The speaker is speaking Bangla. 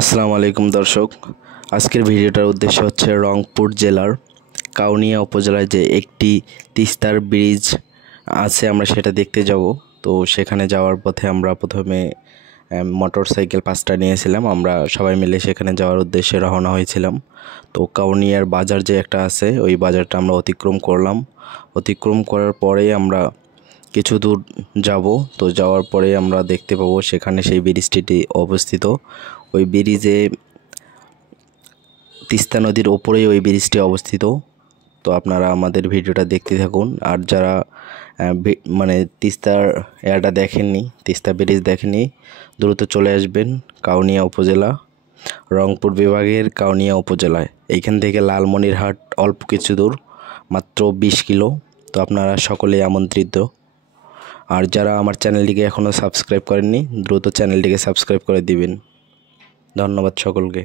আসসালামু আলাইকুম দর্শক। আজকের ভিডিওটার উদ্দেশ্য হচ্ছে রংপুর জেলার কাউনিয়া উপজেলায় যে একটি তিস্তার ব্রিজ আছে আমরা সেটা দেখতে যাব। তো সেখানে যাওয়ার পথে আমরা প্রথমে মোটর সাইকেল 5টা নিয়েছিলাম, আমরা সবাই মিলে সেখানে যাওয়ার উদ্দেশ্যে রওনা হয়েছিলাম। তো কাউনিয়ার বাজার যে একটা আছে ওই বাজারটা আমরা অতিক্রম করলাম। অতিক্রম করার পরেই আমরা কিছু দূর যাব। তো যাওয়ার পরে আমরা দেখতে পাবো সেখানে সেই ব্রিজটি অবস্থিত। ওই ব্রিজে তিস্তা নদীর ওপরেই ওই ব্রিজটি অবস্থিত। তো আপনারা আমাদের ভিডিওটা দেখতে থাকুন। আর যারা মানে তিস্তার দেখেননি, তিস্তা ব্রিজ দেখেননি, দ্রুত চলে আসবেন কাউনিয়া উপজেলা, রংপুর বিভাগের কাউনিয়া উপজেলায়। এইখান থেকে লালমনিরহাট অল্প কিছু দূর, মাত্র 20 কিলো। তো আপনারা সকলেই আমন্ত্রিত। আর যারা আমার চ্যানেলটিকে এখনও সাবস্ক্রাইব করেননি, দ্রুত চ্যানেলটিকে সাবস্ক্রাইব করে দিবেন। ধন্যবাদ সকলকে।